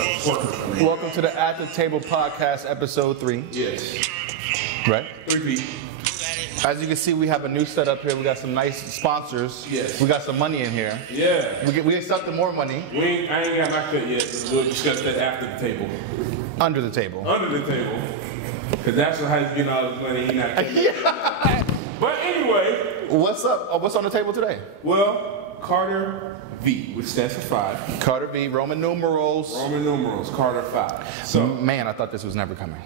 Welcome to the At the Table podcast, episode 3. Yes. Right? 3 feet. As you can see, we have a new setup here. We got some nice sponsors. Yes. We got some money in here. Yeah. We accepted more money. I ain't got my cut yet. We'll discuss that after the table. Under the table. Under the table. Because that's how he's getting all this money. He not Yeah. But anyway. What's up? What's on the table today? Well, Carter V, which stands for 5. Carter V, Roman numerals. Roman numerals, Carter 5. So, man, I thought this was never coming.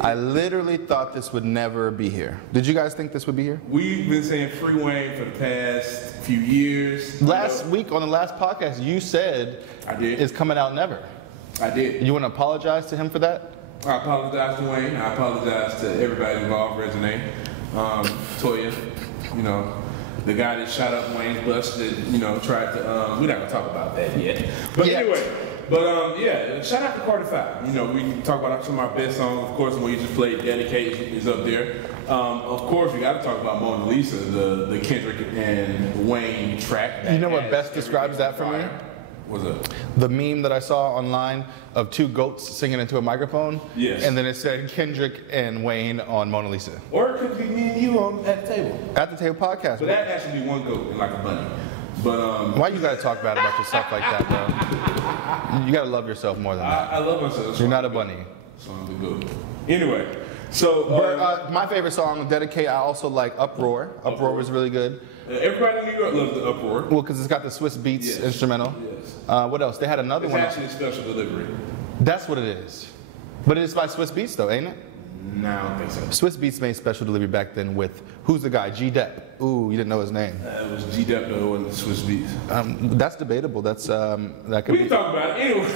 I literally thought this would never be here. Did you guys think this would be here? We've been saying Free Wayne for the past few years. Last week on the last podcast, you said I did. It's coming out never. I did. You want to apologize to him for that? I apologize to Wayne. I apologize to everybody involved, Resonate, Toya, the guy that shot up Wayne's bus that, tried to, we're not going to talk about that yet. But anyway, shout out to Carter 5. We can talk about some of our best songs. Of course, when you just played Dedication is up there. Of course, we got to talk about Mona Lisa, the Kendrick and Wayne track. You know what best describes that for me? What's up? The meme that I saw online of 2 goats singing into a microphone. Yes. And then it said Kendrick and Wayne on Mona Lisa. Or it could be me and you at the table. At the Table podcast. But that has to be one goat and like a bunny. But why you gotta talk bad about yourself like that, bro? You gotta love yourself more than that. I love myself. You're not a bunny. So I'm the goat. Anyway, so my favorite song, Dedicate. I also like Uproar. Uproar was really good. Everybody in New York loves the Uproar. Well, because it's got the Swiss Beats instrumental. Yes. What else? They had another one. It's actually a special delivery. That's what it is. But it's by Swiss Beats, though, ain't it? No, I don't think so. Swiss Beats made special delivery back then with, who's the guy? G-Dep. Ooh, you didn't know his name. It was G-Dep, though, and Swiss Beats. That's debatable. That's that could we can talk about it. Anyway,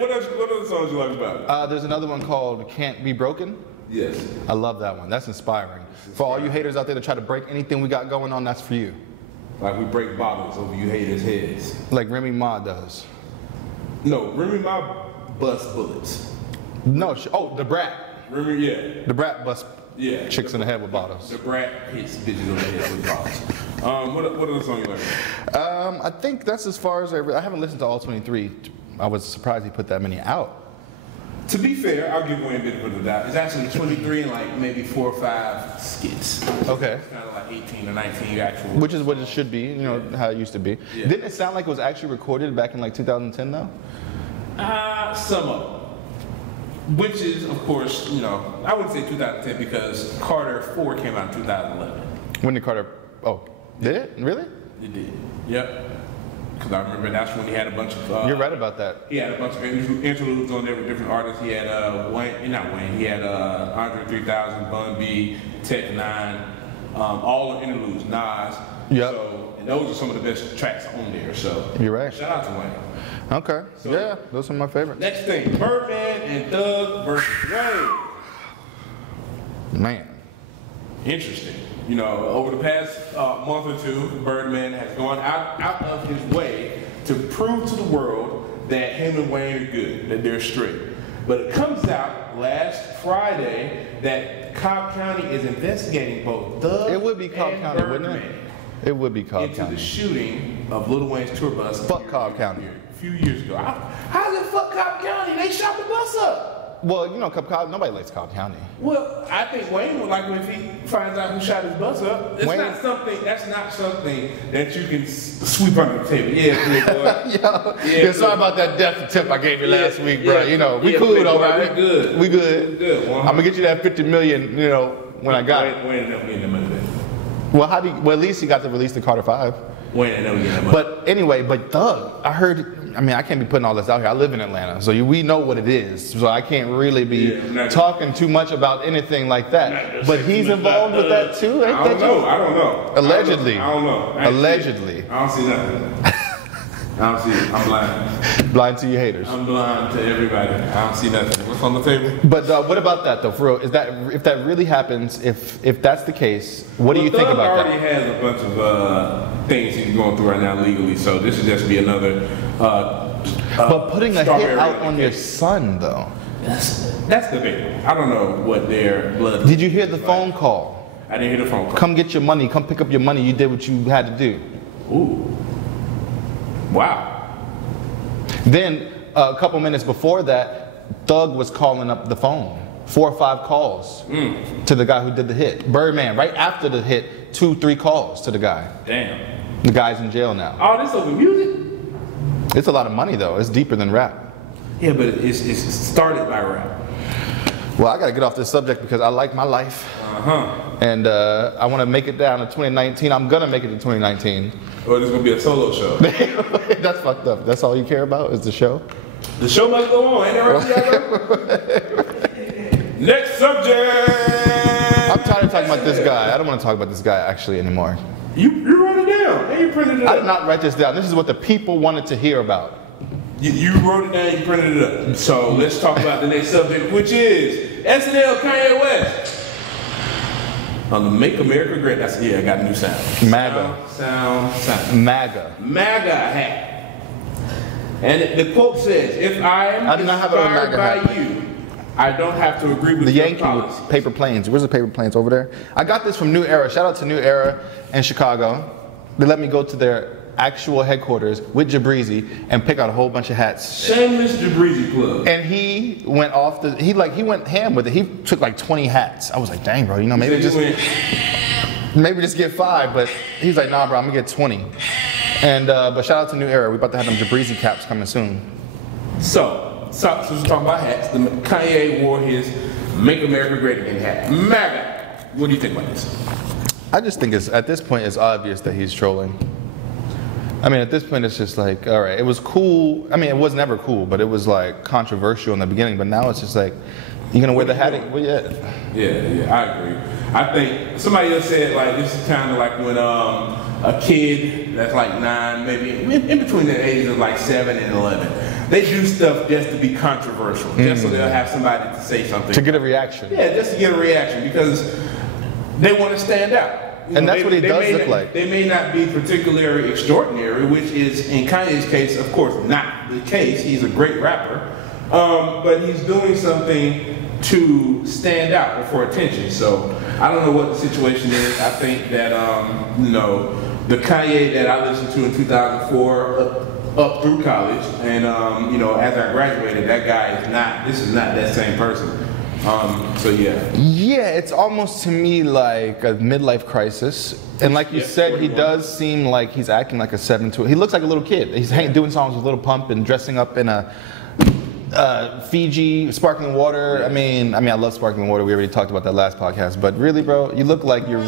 what other songs you like about it? There's another one called Can't Be Broken. Yes. I love that one. That's inspiring. For all you haters out there that try to break anything we got going on, that's for you. Like we break bottles over you haters' heads. Like Remy Ma does. No, Remy Ma busts bullets. No, the Brat. Remy, yeah. The Brat busts chicks in the head with bottles. The Brat hits bitches on the head with bottles. What other song you like? I think that's as far as I haven't listened to all 23. I was surprised he put that many out. To be fair, I'll give Wayne a benefit of the doubt. It's actually 23 and like maybe 4 or 5 skits. Okay. It's kind of like 18 or 19 actual. Which is what it should be, how it used to be. Yeah. Didn't it sound like it was actually recorded back in like 2010 though? Some of them. Which is, of course, I wouldn't say 2010 because Carter 4 came out in 2011. When did Carter, did it? Really? It did. Yep. Because I remember that's when he had a bunch of... You're right about that. He had a bunch of interludes on there with different artists. He had he had Andre 3000, Bun B, Tech 9, all the interludes, Nas. Yep. So, and those are some of the best tracks on there. So you're right. Shout out to Wayne. Okay. So, yeah, those are my favorites. Next thing, Birdman and Thug versus Wayne. Man. Interesting. Over the past month or 2, Birdman has gone out of his way to prove to the world that him and Wayne are good, that they're straight. But it comes out last Friday that Cobb County is investigating both Thug It would be Cobb and County, Birdman wouldn't it? It would be Cobb into County. the shooting of Lil Wayne's tour bus. Fuck Cobb County. A few years ago. How's it fuck Cobb County? They shot the bus up. Well, Cobb, nobody likes Cobb County. Well, I think Wayne would like it if he finds out who shot his bus up. That's not something that you can sweep under the table. Yeah, big boy. Sorry about that death tip I gave you last week, bro. We cool though, right? We good. We good. Good. I'm gonna get you that 50 million, when I got it. Wayne ended up getting the money back. Well, at least he got to release the Carter 5. Wayne ended up getting the money. But anyway, Thug, I heard. I can't be putting all this out here. I live in Atlanta, so we know what it is. So I can't really be talking too much about anything like that. But he's involved with that too, ain't I don't know. Allegedly. I don't know. Allegedly. I don't see nothing. I don't see it. I'm blind. Blind to your haters. I'm blind to everybody. I don't see nothing. What's on the table? But what about that though? For real, if that really happens, if that's the case, what do you think about that? Thug already has a bunch of things he's going through right now legally, so this is just be another. But putting a hit out on your son though. That's debatable. I don't know what their blood. Did you hear the phone call? I didn't hear the phone call. Come get your money. Come pick up your money. You did what you had to do. Ooh. Wow. Then a couple minutes before that, Thug was calling up the phone. 4 or 5 calls to the guy who did the hit. Birdman, right after the hit, 2, 3 calls to the guy. Damn. The guy's in jail now. All this over music? It's a lot of money though. It's deeper than rap. Yeah, but it's started by rap. Well, I gotta get off this subject because I like my life. And I want to make it down to 2019. I'm gonna make it to 2019. Or this is gonna be a solo show. That's fucked up. That's all you care about is the show? The show must go on, ain't that right? Next subject! I'm tired of talking about this guy. I don't want to talk about this guy actually anymore. You wrote it down and you printed it up. I did not write this down. This is what the people wanted to hear about. You wrote it down, you printed it up. So let's talk about the next subject, which is SNL Kanye West. On the Make America Great. I got a new sound. MAGA. Sound. MAGA. MAGA hat. And the quote says, if I am inspired by you, I don't have to agree with the your Yankee policies. paper planes. Where's the paper planes? Over there. I got this from New Era. Shout out to New Era in Chicago. They let me go to their actual headquarters with Jabrizi and pick out a whole bunch of hats. Shameless Jabrizi plug. And he went off the. He went ham with it. He took like 20 hats. I was like, dang, bro. You know, maybe just get 5. But he's like, nah, bro. I'm gonna get 20. And but shout out to New Era. We about to have them Jabrizi caps coming soon. So we're talking about hats. Kanye wore his Make America Great Again hat. MAGA. What do you think about this? I just think at this point it's obvious that he's trolling. I mean, at this point it's just like, all right, it was cool. I mean, it was never cool, but it was like controversial in the beginning. But now it's just like, you're gonna wear the hat? Well, yeah. Yeah, I agree. I think somebody else said like this is kind of like when a kid that's like 9, maybe in between the ages of like 7 and 11. They do stuff just to be controversial, just so they'll have somebody to say something. To get a reaction. Yeah, just to get a reaction because they want to stand out. And that's what he does look like. They may not be particularly extraordinary, which is, in Kanye's case, of course, not the case. He's a great rapper. But he's doing something to stand out or for attention. So I don't know what the situation is. I think that, the Kanye that I listened to in 2004 up through college, and as I graduated, that guy this is not that same person. So yeah. Yeah, it's almost to me like a midlife crisis. And like you said, he does seem like he's acting like a 7 to. He looks like a little kid. He's doing songs with Little Pump and dressing up in a Fiji sparkling water. I mean, I love sparkling water. We already talked about that last podcast. But really, bro, you look like you're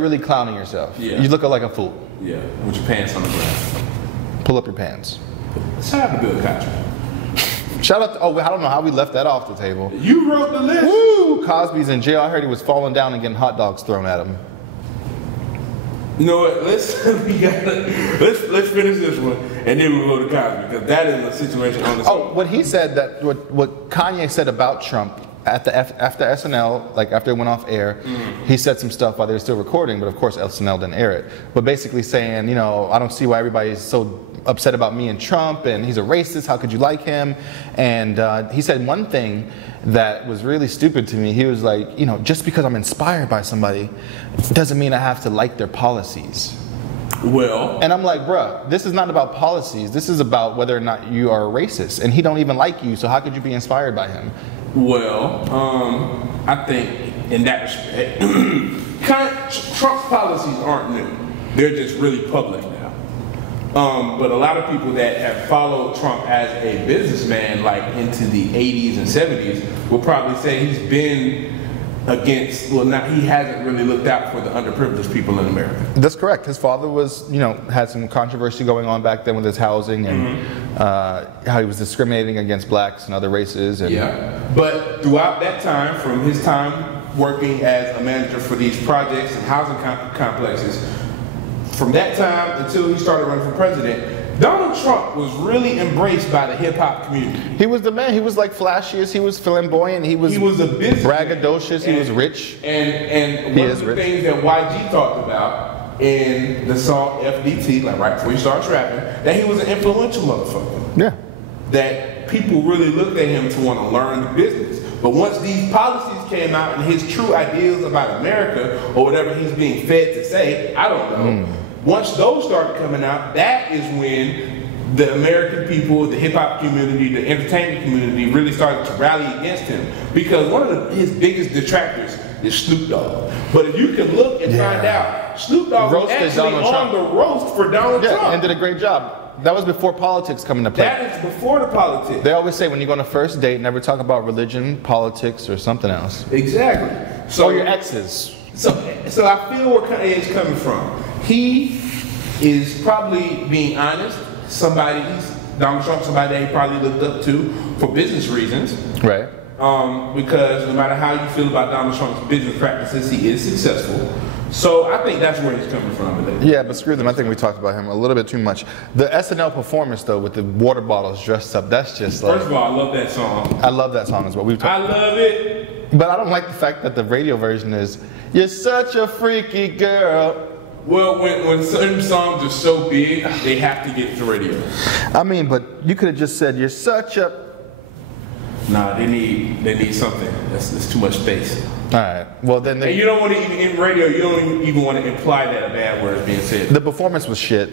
really clowning yourself. Yeah. You look like a fool. Yeah, with your pants on the ground. Pull up your pants. Shout out to Bill Cosby. Shout out to, I don't know how we left that off the table. You wrote the list. Woo! Cosby's in jail. I heard he was falling down and getting hot dogs thrown at him. You know what? Let's finish this one and then we'll go to Cosby because that is a situation on the what he said what Kanye said about Trump after SNL, like after it went off air, he said some stuff while they were still recording, but of course SNL didn't air it. But basically saying, I don't see why everybody's so upset about me and Trump, and he's a racist, how could you like him? And he said one thing that was really stupid to me. He was like, just because I'm inspired by somebody doesn't mean I have to like their policies. Well, and I'm like, bruh, this is not about policies. This is about whether or not you are a racist, and he don't even like you, so how could you be inspired by him? Well, I think in that respect, Trump's policies aren't new. They're just really public now. But a lot of people that have followed Trump as a businessman, like into the 80s and 70s, will probably say he's been against, he hasn't really looked out for the underprivileged people in America. That's correct. His father was, had some controversy going on back then with his housing and how he was discriminating against blacks and other races. And but throughout that time, from his time working as a manager for these projects and housing complexes, from that time until he started running for president, Donald Trump was really embraced by the hip-hop community. He was the man. He was like flashiest. He was flamboyant. He was a business braggadocious. He was rich. And one of the things that YG talked about in the song FDT, like right before he started rapping, that he was an influential motherfucker. Yeah. That people really looked at him to want to learn the business. But once these policies came out and his true ideas about America, or whatever he's being fed to say, I don't know. Once those started coming out, that is when the American people, the hip hop community, the entertainment community really started to rally against him because one of his biggest detractors is Snoop Dogg. But if you can look and find out, Snoop Dogg was actually on the roast for Donald Trump. And did a great job. That was before politics come into play. That is before the politics. They always say when you go on a first date, never talk about religion, politics, or something else. Exactly. So or your exes. So I feel where Kanye is coming from. He is probably being honest. Donald Trump, somebody that he probably looked up to for business reasons. Right. Because no matter how you feel about Donald Trump's business practices, he is successful. So I think that's where he's coming from today. Yeah, but screw them. I think we talked about him a little bit too much. The SNL performance, though, with the water bottles dressed up, that's just like... First of all, I love that song. I love that song as well. I love it. But I don't like the fact that the radio version is, "You're such a freaky girl." Well, when certain songs are so big, they have to get to radio. I mean, but you could have just said, "You're such a..." Nah, they need something. That's too much space. All right. Well, then and you don't want to even in radio. You don't even want to imply that a bad word is being said. The performance was shit.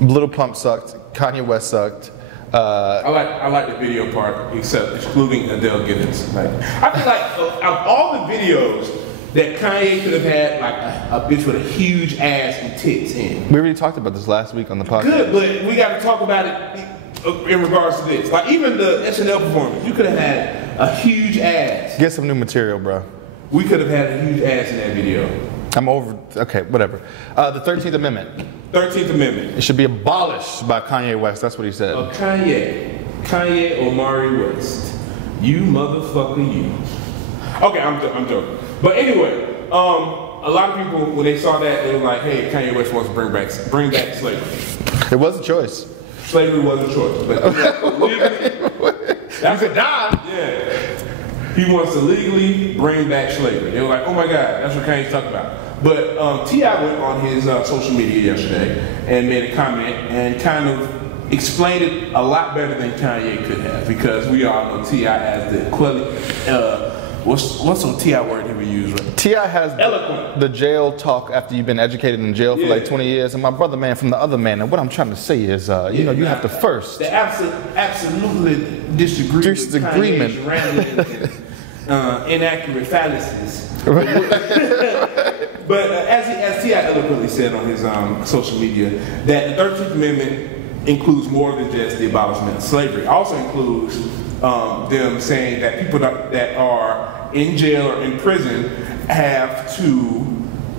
Little Pump sucked. Kanye West sucked. I like the video part, excluding Adele Gibbons. Like I feel like of all the videos that Kanye could have had, like a bitch with a huge ass and tits in. We already talked about this last week on the podcast. Good, but we got to talk about it in regards to this. Like even the SNL performance, you could have had a huge ass. Get some new material, bro. We could have had a huge ass in that video. I'm over. Okay, whatever. The 13th Amendment. 13th Amendment. It should be abolished by Kanye West. That's what he said. Kanye Omari West. You motherfucker, you. Okay, I'm joking. But anyway, a lot of people when they saw that, they were like, "Hey, Kanye West wants to bring back slavery." It was a choice. Slavery was a choice, but legally, that's a die. Yeah. He wants to legally bring back slavery. They were like, "Oh my God, that's what Kanye's talking about." But T.I. went on his social media yesterday and made a comment and kind of explained it a lot better than Kanye could have, because we all know T.I. as the what's some T.I. word he would use? Right? T.I. has the jail talk after you've been educated in jail for like 20 years, and my brother man from the other man. And what I'm trying to say is, you have to first. The absolutely disagreement. With Kanye's rambling and inaccurate fallacies. But as T.I. eloquently said on his social media, that the 13th Amendment includes more than just the abolishment of slavery. It also includes them saying that people that are in jail or in prison have to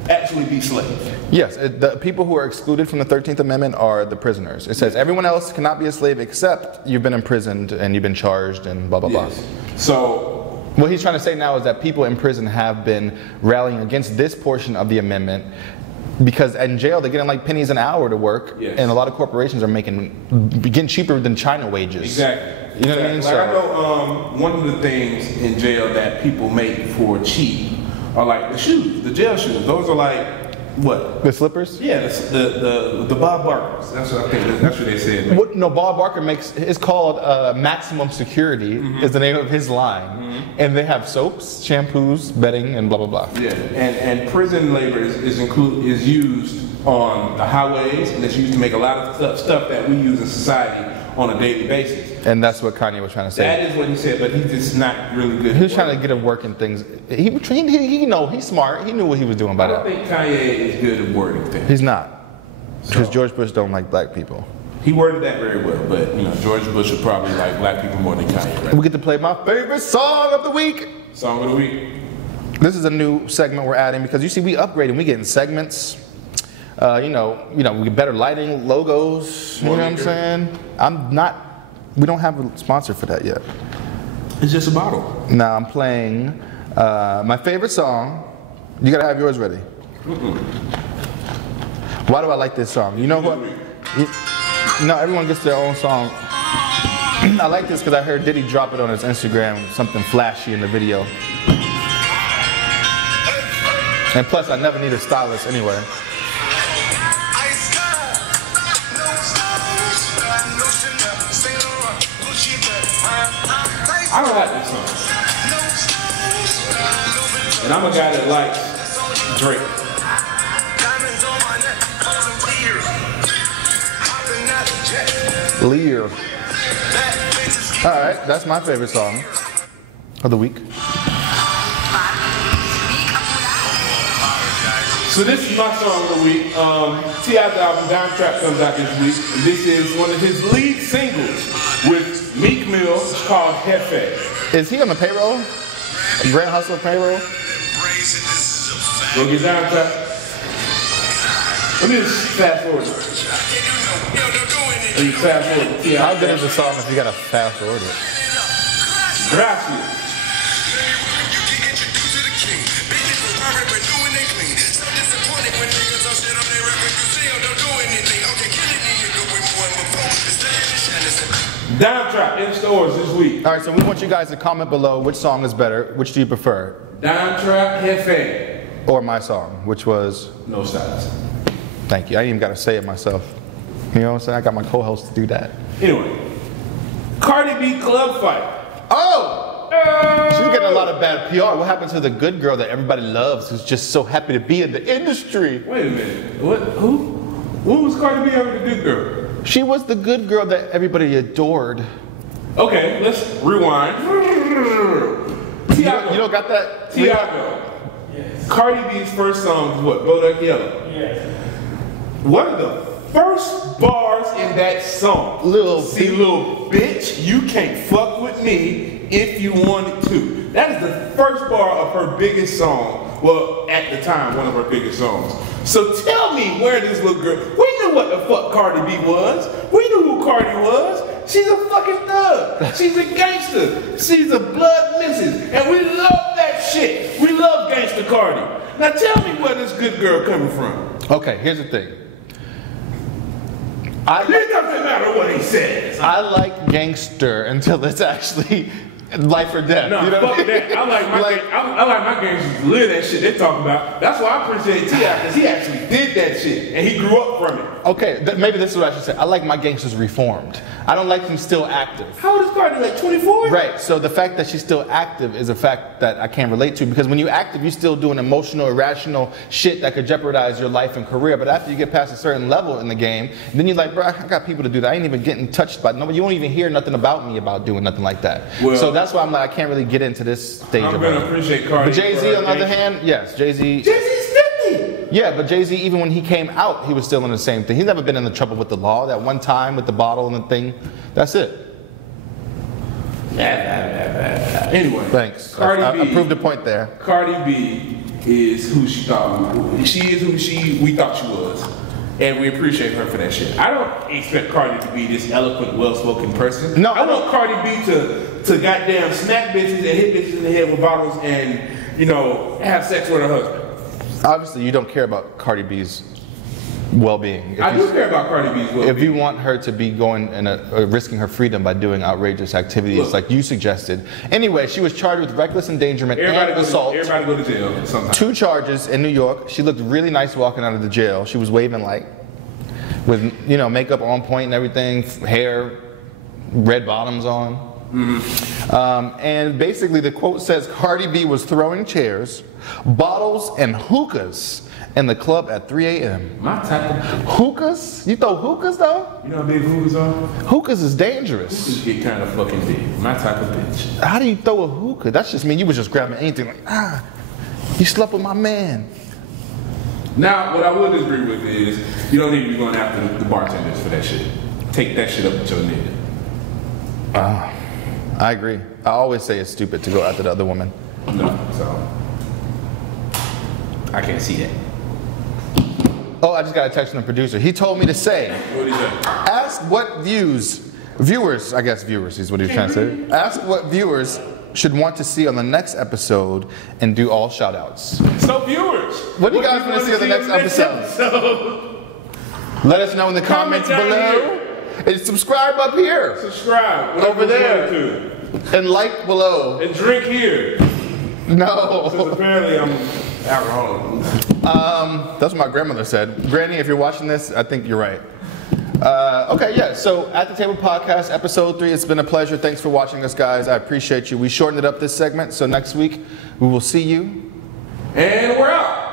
actually be slaves. Yes, the people who are excluded from the 13th Amendment are the prisoners. It says everyone else cannot be a slave except you've been imprisoned and you've been charged and blah, blah, blah. So what he's trying to say now is that people in prison have been rallying against this portion of the amendment because in jail they're getting like pennies an hour to work, and a lot of corporations are getting cheaper than China wages. Exactly. You know what I mean? Like I know one of the things in jail that people make for cheap are like the shoes, the jail shoes. Those are like what? The slippers? Yeah, the Bob Barkers. That's what I think. That's what they said. What, no, Bob Barker makes. It's called Maximum Security. Is the name of his line, and they have soaps, shampoos, bedding, and blah blah blah. Yeah, and prison labor is used on the highways, and it's used to make a lot of stuff that we use in society on a daily basis. And that's what Kanye was trying to say. That is what he said, but he's just not really good. He was trying to get him working things. He's smart. He knew what he was doing by that. I don't think Kanye is good at wording things. He's not. Because George Bush don't like black people. He worded that very well, but George Bush would probably like black people more than Kanye. Right? We get to play my favorite song of the week. Song of the week. This is a new segment we're adding because you see we upgrading. We getting segments. We get better lighting, logos. You know what I'm saying? We don't have a sponsor for that yet. It's just a bottle. Now I'm playing my favorite song. You gotta have yours ready. Why do I like this song? You know what? No, everyone gets their own song. I like this because I heard Diddy drop it on his Instagram, something flashy in the video. And plus, I never need a stylist anyway. I don't like this song. And I'm a guy that likes Drake. Lear. All right, that's my favorite song of the week. So this is my song of the week. T.I.'s album Down Trap comes out this week. And this is one of his lead singles with Meek Mill. It's called Jefe. Is he on the payroll? Grand Hustle payroll? Go get Down Trap. Let me just fast forward. Let me fast forward. T.I. How good is the song if you gotta fast forward it? Gracias. Down Trap in stores this week. All right, so we want you guys to comment below which song is better. Which do you prefer? Down Trap, Jefe. Or my song, which was? No Styles. Thank you. I ain't even got to say it myself. You know what I'm saying? I got my co-host to do that. Anyway, Cardi B club fight. Oh! She's getting a lot of bad PR. What happened to the good girl that everybody loves who's just so happy to be in the industry? Wait a minute. What? Who? When was Cardi B ever the good girl? She was the good girl that everybody adored. Okay, let's rewind. You don't got that? Tiago. Yes. Cardi B's first song was what? Bodak Yellow. Yes. One of the first bars in that song. Little bitch, you can't fuck with me if you wanted to. That is the first bar of her biggest song. Well, at the time, one of her biggest songs. So tell me where this little girl, we knew what the fuck Cardi B was. We knew who Cardi was. She's a fucking thug. She's a gangster. She's a blood missus. And we love that shit. We love gangster Cardi. Now tell me where this good girl coming from. Okay, here's the thing. It doesn't matter what he says. I like gangster until it's actually life or death. No, you know fuck that. I like my gangsters to live that shit they talking about. That's why I appreciate T.I. because he actually did that shit and he grew up from it. Okay, maybe this is what I should say. I like my gangsters reformed. I don't like them still active. How old is Cardi? Like 24? Right. So the fact that she's still active is a fact that I can't relate to because when you're active, you're still doing emotional, irrational shit that could jeopardize your life and career. But after you get past a certain level in the game, then you're like, bro, I got people to do that. I ain't even getting touched by nobody. You won't even hear nothing about me about doing nothing like that. Well, so that's why I'm like, I can't really get into this stage. I'm gonna appreciate Cardi. But Jay-Z, on the other hand, yes, Jay-Z. Jay-Z's 50. Yeah, but Jay-Z, even when he came out, he was still in the same thing. He's never been in the trouble with the law. That one time with the bottle and the thing, that's it. Anyway, thanks. Cardi B. I proved a point there. Cardi B is who she thought. She is who we thought she was, and we appreciate her for that shit. I don't expect Cardi to be this eloquent, well-spoken person. No, I want Cardi B to goddamn smack bitches and hit bitches in the head with bottles and have sex with her husband. Obviously, you don't care about Cardi B's well-being. I do care about Cardi B's well-being. If you want her to be going and risking her freedom by doing outrageous activities like you suggested. Anyway, she was charged with reckless endangerment and assault. Everybody go to jail sometimes. 2 charges in New York. She looked really nice walking out of the jail. She was waving with makeup on point and everything, hair, red bottoms on. Mm-hmm. And basically the quote says Cardi B was throwing chairs, bottles, and hookahs in the club at 3 a.m. My type of hookahs? You throw hookahs though? You know how big hookahs are? Hookahs is dangerous. Hookahs get kind of fucking big. My type of bitch. How do you throw a hookah? That's just mean you was just grabbing anything you slept with my man. Now, what I would disagree with is you don't need to be going after the bartenders for that shit. Take that shit up with your nigga. I agree. I always say it's stupid to go after the other woman. No, so I can't see that. Oh, I just got a text from the producer. He told me to say, what did he say? Ask what viewers is what he was trying to say. Ask what viewers should want to see on the next episode and do all shout outs. So viewers, what do you guys want to see on the next episode? Let us know in the comments below. And subscribe up here. Subscribe. Over there. And like below. And drink here. No. Because apparently I'm alcoholic. That's what my grandmother said. Granny, if you're watching this, I think you're right. Okay, yeah, so At the Table Podcast, episode 3. It's been a pleasure. Thanks for watching us, guys. I appreciate you. We shortened it up this segment, so next week we will see you. And we're out.